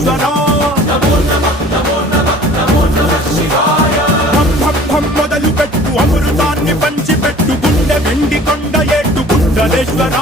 గుండలేశ్వర మొదలు పెట్టు అమృతాన్ని పంచిపెట్టు గుండె వెండి కొండ ఏట్టు గుండలేశ్వర